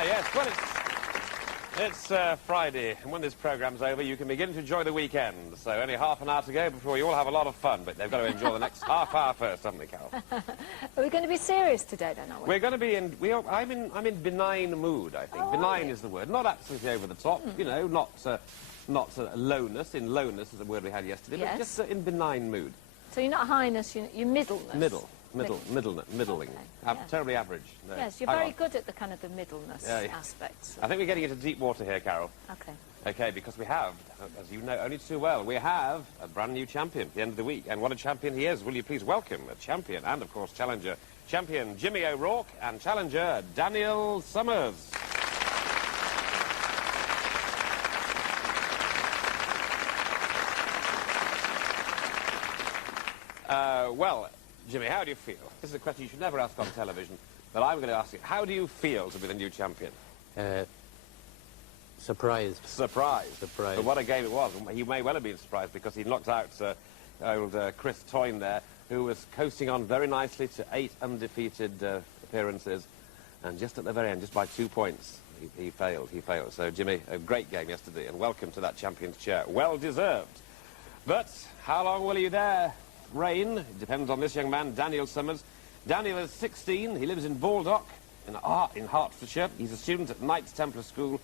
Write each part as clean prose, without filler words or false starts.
Ah, yes. Well, it's Friday, and when this programme's over, you can begin to enjoy the weekend. So only half an hour to go before you all have a lot of fun, but they've got to enjoy the next half hour first, haven't they, Carol? Are we going to be serious today, then, are we? We're going to be in... I'm in benign mood, I think. Oh, benign is the word. Not absolutely over the top, you know, not lowness. In lowness is a word we had yesterday, Yes. but just in benign mood. So you're not highness, you're middleness. Middling. Okay, yeah. Terribly average. No. Yes, you're very good at the kind of the middleness aspects. I think we're getting into deep water here, Carol. Okay. Okay, because we have, as you know only too well, we have a brand new champion at the end of the week. And what a champion he is. Will you please welcome a champion and, of course, challenger. Champion Jimmy O'Rourke and challenger Daniel Summers. Well, Jimmy, how do you feel? This is a question you should never ask on television, but I'm going to ask you, how do you feel to be the new champion? Surprised. Surprised. But what a game it was. He may well have been surprised because he knocked out old Chris Toyne there, who was coasting on very nicely to 8 undefeated appearances, and just at the very end, just by 2 points, he failed. So, Jimmy, a great game yesterday, and welcome to that champion's chair. Well deserved. But how long will you there reign? It depends on this young man, Daniel Summers. Daniel is 16. He lives in Baldock, in Hertfordshire. He's a student at Knights Templar School,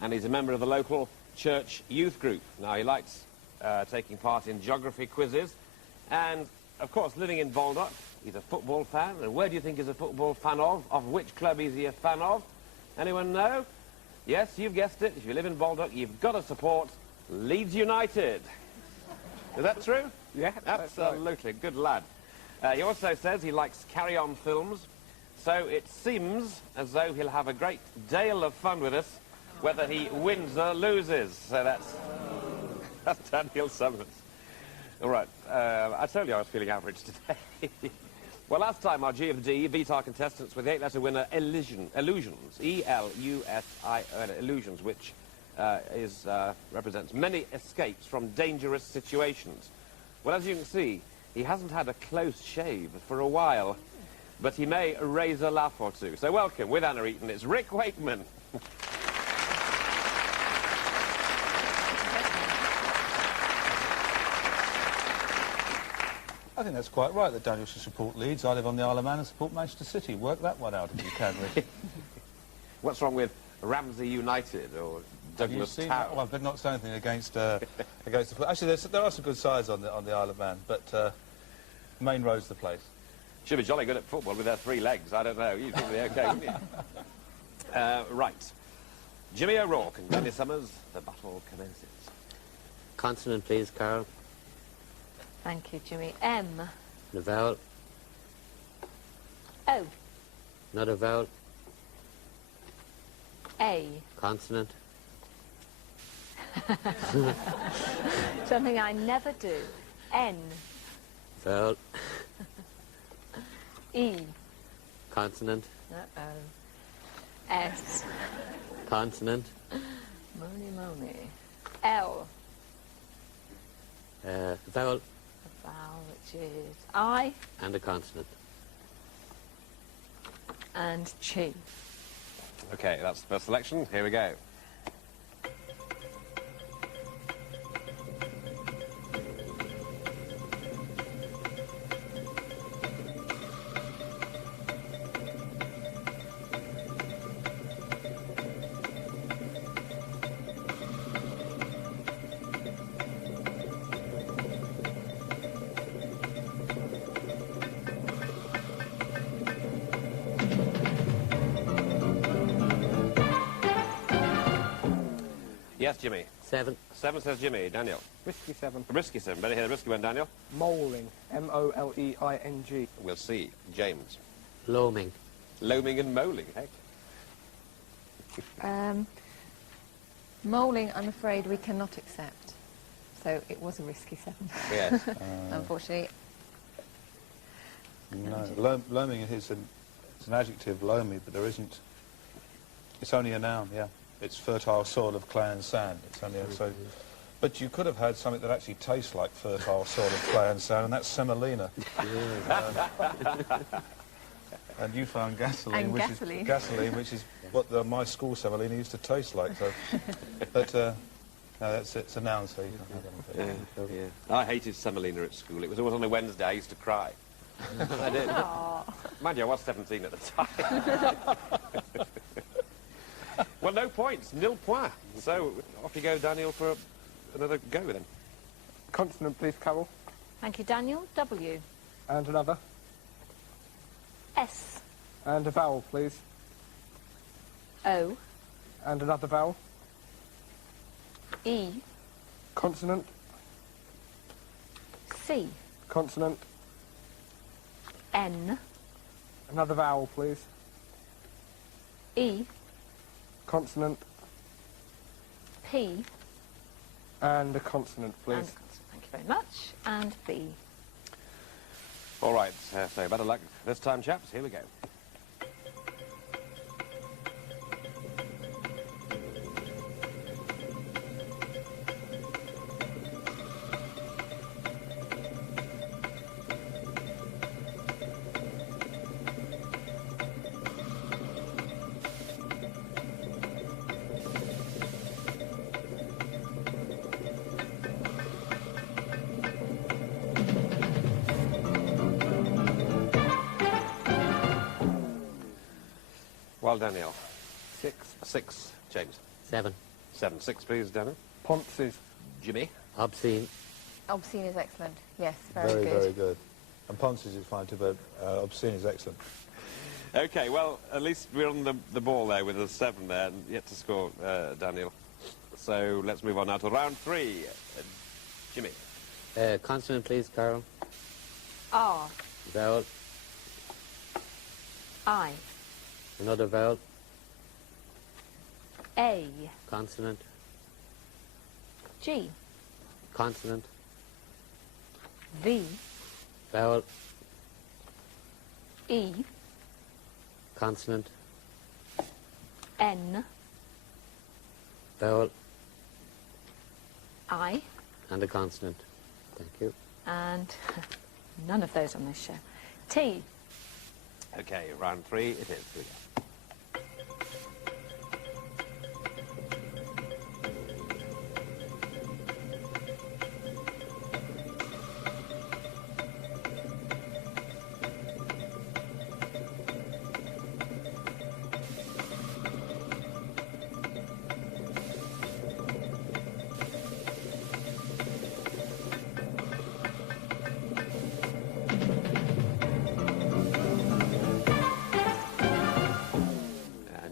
and he's a member of the local church youth group. Now, he likes taking part in geography quizzes, and, of course, living in Baldock, he's a football fan. And where do you think he's a football fan of? Of which club is he a fan of? Anyone know? Yes, you've guessed it. If you live in Baldock, you've got to support Leeds United. Is that true? Yeah, absolutely. Right. Good lad. He also says he likes carry-on films, so it seems as though he'll have a great deal of fun with us, whether he wins or loses. So that's Daniel Summers. All right. I told you I was feeling average today. Well, last time our G of D beat our contestants with the 8-letter winner Illusions, E-L-U-S-I-O-N, Illusions, which represents many escapes from dangerous situations. Well, as you can see, he hasn't had a close shave for a while, but he may raise a laugh or two. So welcome, with Anna Eaton, it's Rick Wakeman. I think that's quite right that Daniel should support Leeds. I live on the Isle of Man and support Manchester City. Work that one out if you can, Rick. What's wrong with Ramsey United or Douglas Town? Well, I've not said anything against the... Actually, there are some good sides on the Isle of Man, but Main Road's the place. Should be jolly good at football with their 3 legs. I don't know. You'd be okay, wouldn't you? Right. Jimmy O'Rourke and Daniel Summers, the battle commences. Consonant, please, Carol. Thank you, Jimmy. M. The vowel. O. Not a vowel. A. Consonant. Something I never do. N. Vowel. E. Consonant. Uh-oh. S. Consonant. Mony. L. Vowel. A vowel, which is I. And a consonant. And Chi. Okay, that's the first selection. Here we go. Yes, Jimmy. 7. 7 says Jimmy. Daniel. Risky 7. Risky 7. Better hear the risky one, Daniel. Moleing. M-O-L-E-I-N-G. We'll see. James. Loaming. Loaming and moling, heck. Moleing, I'm afraid we cannot accept. So it was a risky 7. Yes. Unfortunately. No, loaming is an adjective, loamy, but there isn't... It's only a noun, yeah. It's fertile soil of clay and sand. It's only so. But you could have had something that actually tastes like fertile soil of clay and sand, and that's semolina. And you found gasoline, which is what my school semolina used to taste like. So, but no, that's it. It's a noun, so you can't have that on it. I hated semolina at school. It was always on a Wednesday. I used to cry. I did. Mind you, I was 17 at the time. Well, no points. Nil point. So off you go, Daniel, for another go then. Consonant, please, Carol. Thank you, Daniel. W. And another. S. And a vowel, please. O. And another vowel. E. Consonant. C. Consonant. N. Another vowel, please. E. Consonant. P. And a consonant, please. And a consonant. Thank you very much. And B. All right, so better luck this time, chaps. Here we go. Well, Daniel. 6. 6, James. 7. 7. 6, please, Daniel. Ponces. Jimmy. Obscene. Obscene is excellent. Yes, very, Very, good. very good. And Ponces is fine too, but obscene is excellent. Okay, well, at least we're on the ball there with a 7 there, and yet to score, Daniel. So let's move on now to round 3. Jimmy. Consonant, please, Carol. R. Vowel. I. Another vowel. A. Consonant. G. Consonant. V. Vowel. E. Consonant. N. Vowel. I. And a consonant. Thank you. And none of those on this show. T. Okay, round 3 it is. Here we go.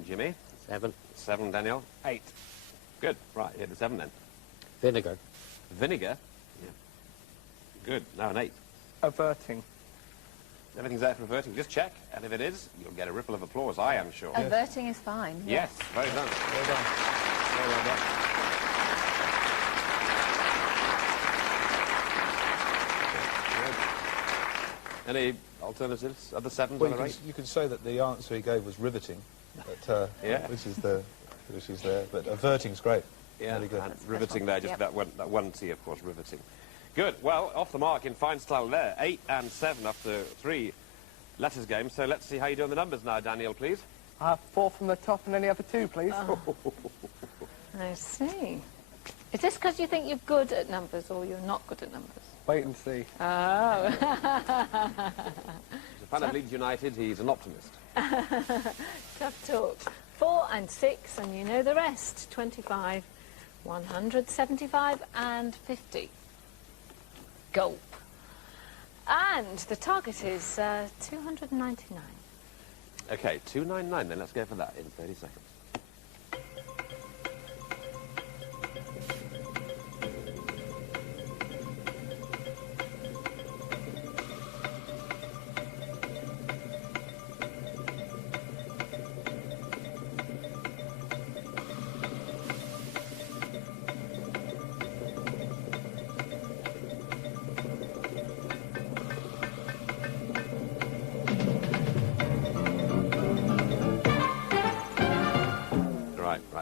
Jimmy. 7. 7, Daniel. 8. Good. Right, hit the 7 then. Vinegar. Vinegar. Yeah. Good. Now an 8. Averting. Everything's there for averting. Just check, and if it is, you'll get a ripple of applause, I am sure. Averting is fine. Yes, very done. Well done. Very well done. Any alternatives? Other 7s Well, on the 8? you could say that the answer he gave was riveting, but, Yeah. which is there. But averting's great. Yeah, Very good. and riveting there, just Yep. that one T, of course, riveting. Good. Well, off the mark in fine style there. 8 and 7 after 3 letters games. So let's see how you do on the numbers now, Daniel, please. I have 4 from the top and any other 2, please. I see. Is this because you think you're good at numbers or you're not good at numbers? Wait and see. Oh. He's a fan of Leeds United. He's an optimist. Tough talk. 4 and 6, and you know the rest. 25, 175 and 50. Gulp. And the target is 299. Okay, 299 then. Let's go for that in 30 seconds.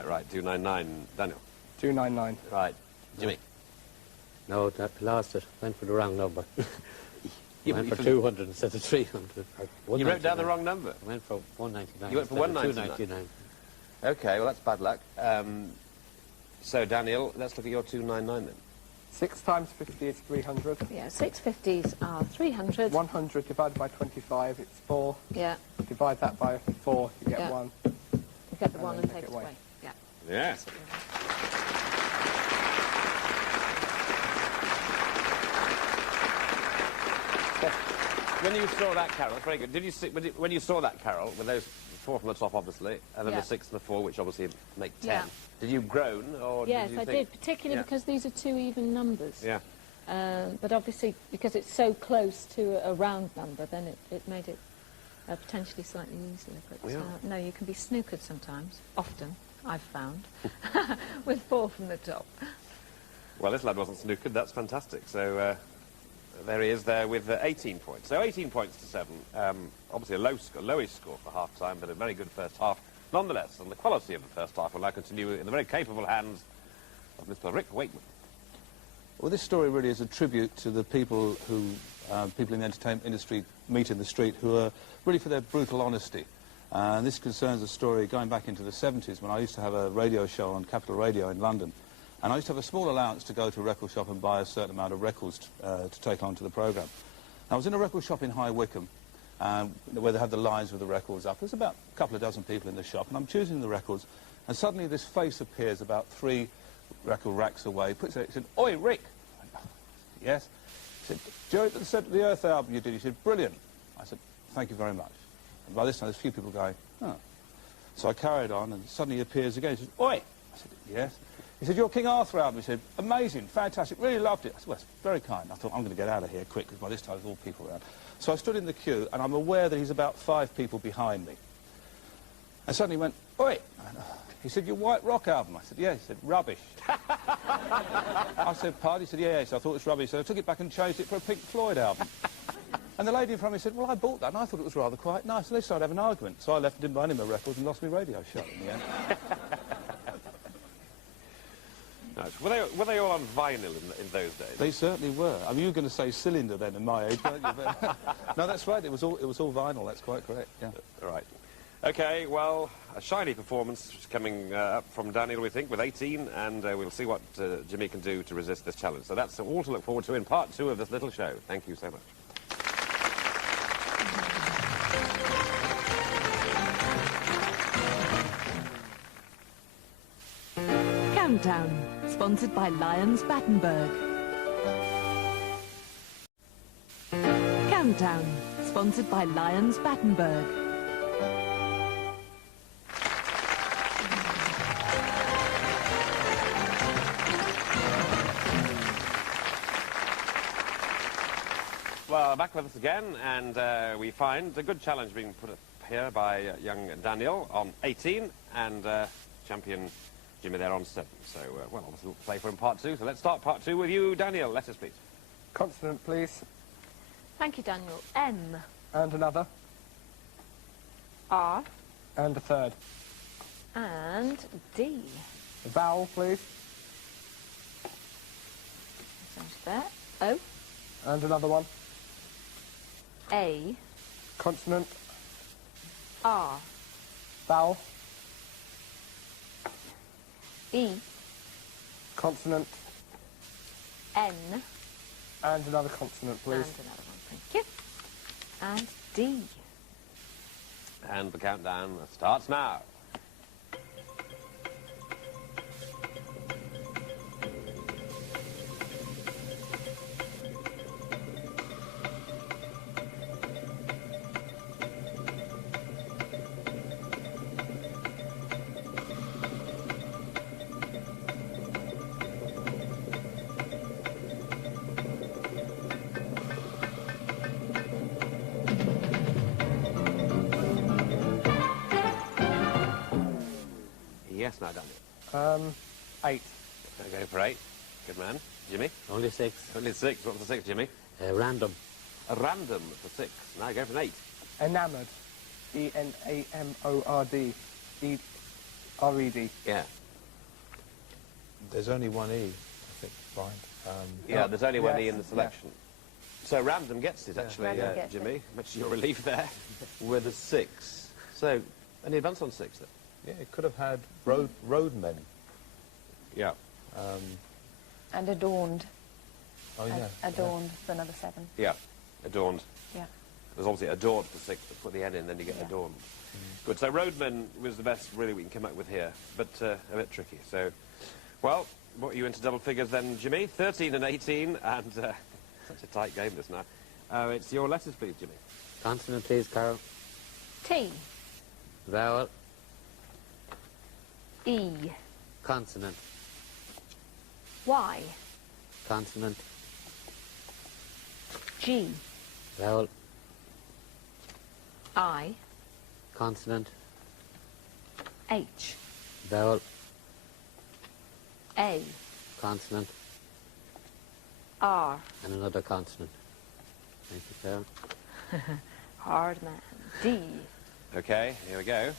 Right, 299, Daniel. 299. Right, Jimmy. No, I lost it. Went for the wrong number. You Went went for for 200 instead of 300. You wrote down the wrong number. I went for 199. You went for instead of 199. 299. OK, well, that's bad luck. So, Daniel, let's look at your 299 then. 6 times 50 is 300. Yeah, 650s are 300. 100 divided by 25, it's 4. Yeah, Divide that by 4, you get Yeah. 1. you get the And one then and take take it it away. away. Yeah. Yes. When you saw that carol, that's very good. Did you see, when you saw that carol, with those 4 from the top, obviously, and then Yeah. the 6 and the 4, which obviously make 10, Yeah. did you groan, or Yes, did you I think... did, particularly Yeah. because these are 2 even numbers. Yeah. But obviously, because it's so close to a round number, then it made it potentially slightly easier. But Yeah. no, you can be snookered sometimes, often, I've found, with 4 from the top. Well, this lad wasn't snookered. That's fantastic. So there he is there with 18 points. So 18 points to 7. Obviously a lowish score for half-time, but a very good first half nonetheless. And the quality of the first half will now continue in the very capable hands of Mr. Rick Wakeman. Well, this story really is a tribute to the people who, people in the entertainment industry meet in the street who are really for their brutal honesty. And this concerns a story going back into the 70s when I used to have a radio show on Capital Radio in London. And I used to have a small allowance to go to a record shop and buy a certain amount of records to take on to the programme. I was in a record shop in High Wycombe, where they had the lines with the records up. There's about a couple of dozen people in the shop, and I'm choosing the records, and suddenly this face appears about 3 record racks away, puts it, he said, "Oi, Rick!" I went, "Oh, yes." He said, "Do you know the Centre of the Earth album you did?" He said, "Brilliant." I said, "Thank you very much." And by this time, there's a few people going, "Oh." So I carried on, and suddenly he appears again. He said, "Oi!" I said, "Yes." He said, "Your King Arthur album." He said, "Amazing, fantastic, really loved it." I said, "Well, it's very kind." I thought, I'm going to get out of here quick, because by this time there's all people around. So I stood in the queue, and I'm aware that he's about 5 people behind me. And suddenly he went, "Oi!" He said, "Your White Rock album?" I said, "Yeah." He said, "Rubbish." I said, "Pardon?" He said, "Yeah." So I thought it was rubbish, so I took it back and changed it for a Pink Floyd album. And the lady in front of me said, "Well, I bought that, and I thought it was rather quite nice." So they started having an argument. So I left and didn't buy any more records and lost my radio show in the end. Nice. Were they all on vinyl in those days? They certainly were. I mean, you were going to say cylinder then in my age, weren't you? But no, that's right. It was all vinyl. That's quite correct. Yeah. Right. OK, well, a shiny performance coming up from Daniel, we think, with 18, and we'll see what Jimmy can do to resist this challenge. So that's all to look forward to in part 2 of this little show. Thank you so much. Countdown, sponsored by Lions Battenberg. Countdown, sponsored by Lions Battenberg. Well, back with us again, and we find a good challenge being put up here by young Daniel on 18, and champion Jimmy there on 7. So, well, obviously we'll play for him part 2. So let's start part 2 with you, Daniel. Letters, please. Consonant, please. Thank you, Daniel. M. And another. R. And a third. And D. Vowel, please. Sounds there. O. And another one. A. Consonant. R. Vowel. E. Consonant. N. And another consonant, please. And another one, thank you. And D. And the countdown starts now. Yes, now, Daniel. 8. Gonna go for 8. Good man. Jimmy? Only 6. Only 6. What was the 6, Jimmy? Random. A random for 6. Now go for an 8. Enamoured. E-N-A-M-O-R-D. E-R-E-D. Yeah. There's only one E, I think, blind. Yeah, there's only one E yes, in the selection. So random gets it, actually, Random gets Jimmy. Much to your relief there, with a 6. So, any advance on 6, then? Yeah, it could have had roadmen. Yeah. And adorned. Oh, yeah. Adorned for another 7. Yeah. Adorned. Yeah. There's obviously adored for 6, but put the N in, then you get Yeah. adorned. Good. So roadman was the best, really, we can come up with here, but a bit tricky. So, well, what are you into double figures then, Jimmy? 13 and 18, and such a tight game this now. It's your letters, please, Jimmy. Consonant, please, Carol. T. Vowel. E. Consonant. Y. Consonant. G. Vowel. I. Consonant. H. Vowel. A. Consonant. R. And another consonant. Thank you, Carol. Hard man. D. Okay, here we go.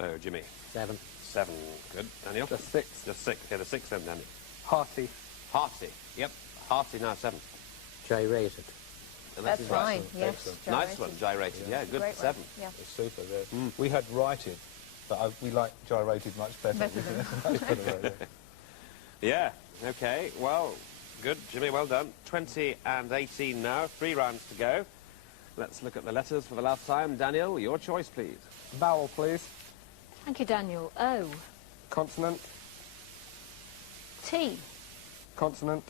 So, Jimmy. 7. 7. Good. Daniel? The 6. Just 6. Okay, the 6 then, Daniel. Hearty. Hearty. Yep. Hearty now 7. Gyrated. And That's is fine, yes. Excellent. Nice one, gyrated. Yeah, good Great for 7. one. Yeah. It's super. We had righted, but we like gyrated much better. Better than- Much better way, yeah. Yeah. Okay. Well, good, Jimmy. Well done. 20 and 18 now. 3 rounds to go. Let's look at the letters for the last time. Daniel, your choice, please. Vowel, please. Thank you, Daniel. O. Consonant. T. Consonant.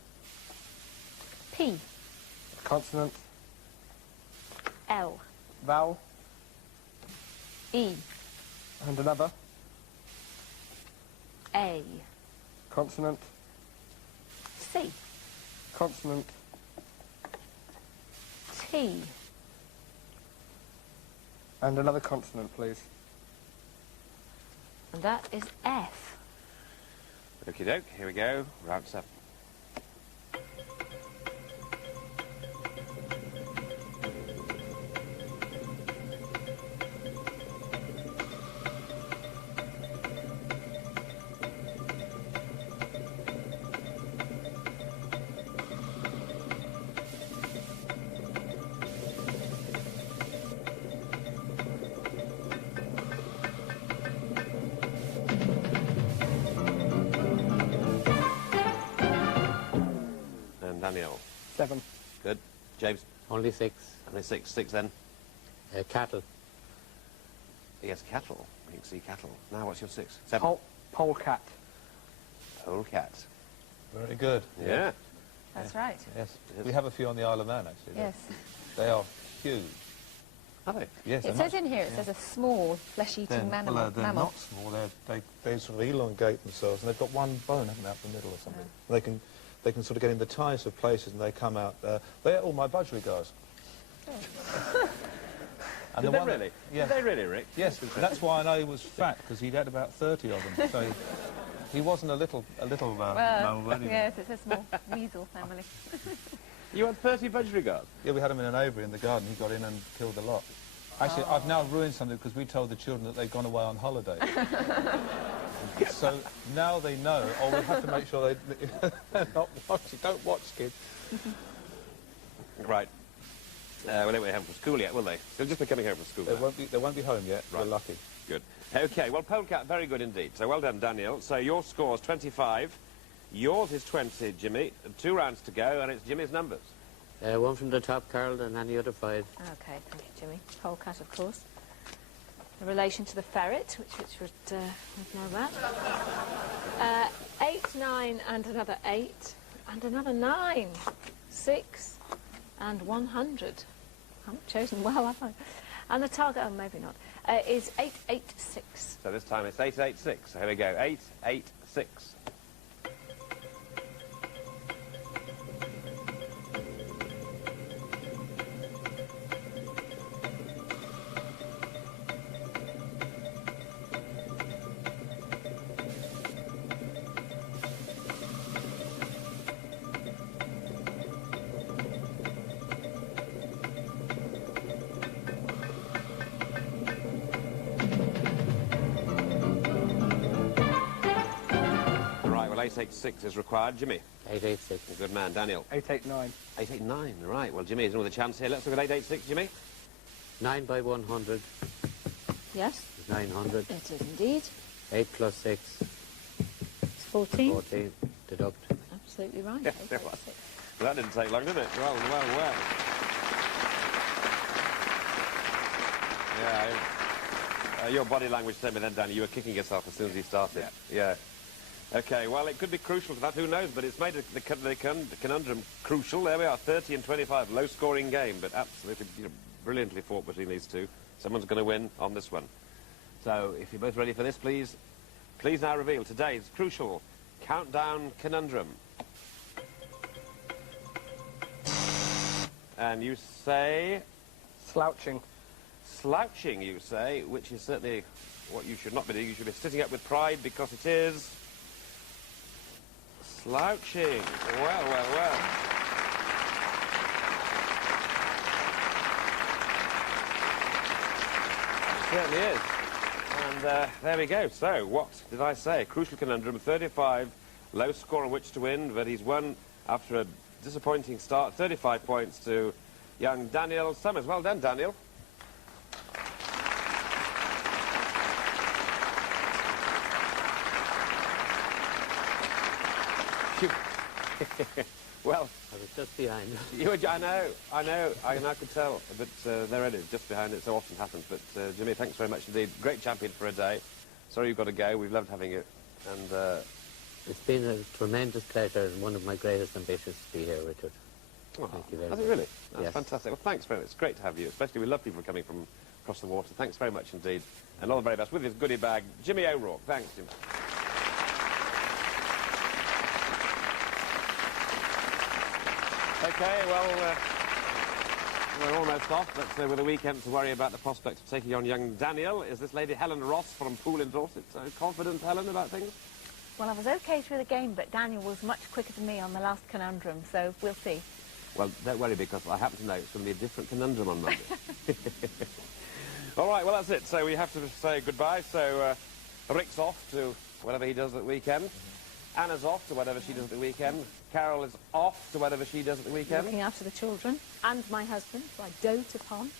P. Consonant. L. Vowel. E. And another. A. Consonant. C. Consonant. T. And another consonant, please. And that is F. Okie doke. Here we go. Round 7. Daniel. 7. Good. James. Only 6. Only 6. 6 then. Cattle. Yes, cattle. You can see cattle. Now what's your 6? 7. Polecat. Polecat. Very good. Yeah. That's right. Yes. We have a few on the Isle of Man, actually. Yes. They are huge. Are they? Yes. It says in here, it says a small flesh-eating mammal. They're mammal. not small. They sort of elongate themselves, and they've got one bone, haven't they, up the middle or something. They can sort of get in the tightest of places, and they come out. They're all my budgerigars. And Did they really? Yeah. Did they really, Rick? Yes, that's why I know he was fat, because he'd had about 30 of them. So he wasn't a little mammal, was he? Yes, it's a small weasel family. You had 30 budgerigars? Yeah, we had him in an aviary in the garden. He got in and killed a lot. Actually, I've now ruined something because we told the children that they'd gone away on holiday. So now they know, or we have to make sure they're not watching. Don't watch, kids. Right. Well, they won't be home from school yet, will they? They'll just be coming home from school They now. won't be home yet. Right. We're lucky. Good. Okay, well, Polecat, very good indeed. So well done, Daniel. So your score's 25. Yours is 20, Jimmy. 2 rounds to go, and it's Jimmy's numbers. 1 from the top, Carol, and any other 5. Okay, thank you, Jimmy. Polecat, of course. In relation to the ferret, which would know that. 8, 9, and another 8, and another 9. 6, and 100. I haven't chosen well, have I? And the target, oh, maybe not, is 886. So this time it's 886. So here we go. 886. 886 is required. Jimmy? 886. Good man. Daniel? 889. 889, right. Well, Jimmy has another chance here. Let's look at 886, Jimmy. 9 by 100 Yes, is 900. it is indeed. 8 plus 6 It's 14. 14. Deduct. Absolutely right. Yeah, there was. 886. Well, that didn't take long, did it? Well, well, well. Yeah. Your body language told me then, Danny, you were kicking yourself as soon as you started. Yeah. Okay, well, it could be crucial to that, who knows, but it's made the conundrum crucial. There we are, 30 and 25, low-scoring game, but absolutely brilliantly fought between these two. Someone's going to win on this one. So, if you're both ready for this, please now reveal today's crucial countdown conundrum. And you say... Slouching. Slouching, you say, which is certainly what you should not be doing. You should be sitting up with pride because it is... Slouching. Well, well, well. It certainly is. And there we go. So, what did I say? Crucial conundrum, 35, low score on which to win, but he's won after a disappointing start, 35 points to young Daniel Summers. Well done, Daniel. Well, I was just behind. I know, I could tell, but there it is, just behind it. So often happens. But Jimmy, thanks very much indeed. Great champion for a day. Sorry you've got to go. We've loved having you, and It's been a tremendous pleasure and one of my greatest ambitions to be here, Richard. oh, Thank you very has much. it really? That's Yes. fantastic. Well, thanks very much. It's great to have you. Especially we love people coming from across the water. Thanks very much indeed, and all the very best with his goodie bag, Jimmy O'Rourke. Thanks, Jimmy. Okay, well, we're almost off, but with a weekend to worry about the prospect of taking on young Daniel. Is this lady Helen Ross from Poole in Dorset confident, Helen, about things? Well, I was okay through the game, but Daniel was much quicker than me on the last conundrum, so we'll see. Well, don't worry, because I happen to know it's going to be a different conundrum on Monday. All right, well, that's it. So we have to say goodbye. So Rick's off to whatever he does at the weekend. Anna's off to whatever she does at the weekend. Carol is off to whatever she does at the weekend. Looking after the children and my husband, who I dote upon.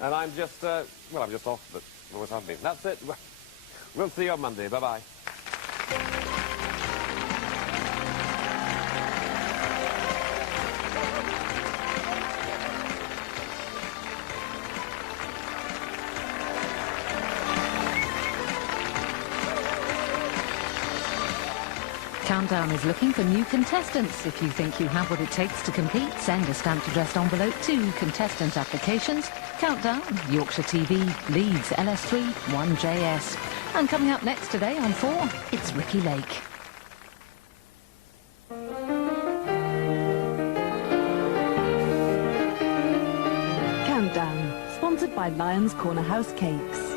And I'm just, well, I'm just off, but always have been. That's it. We'll see you on Monday. Bye-bye. Countdown is looking for new contestants. If you think you have what it takes to compete, send a stamped addressed envelope to Contestant Applications, Countdown, Yorkshire TV, Leeds, LS3, 1JS. And coming up next today on 4, it's Ricky Lake. Countdown, sponsored by Lions Corner House Cakes.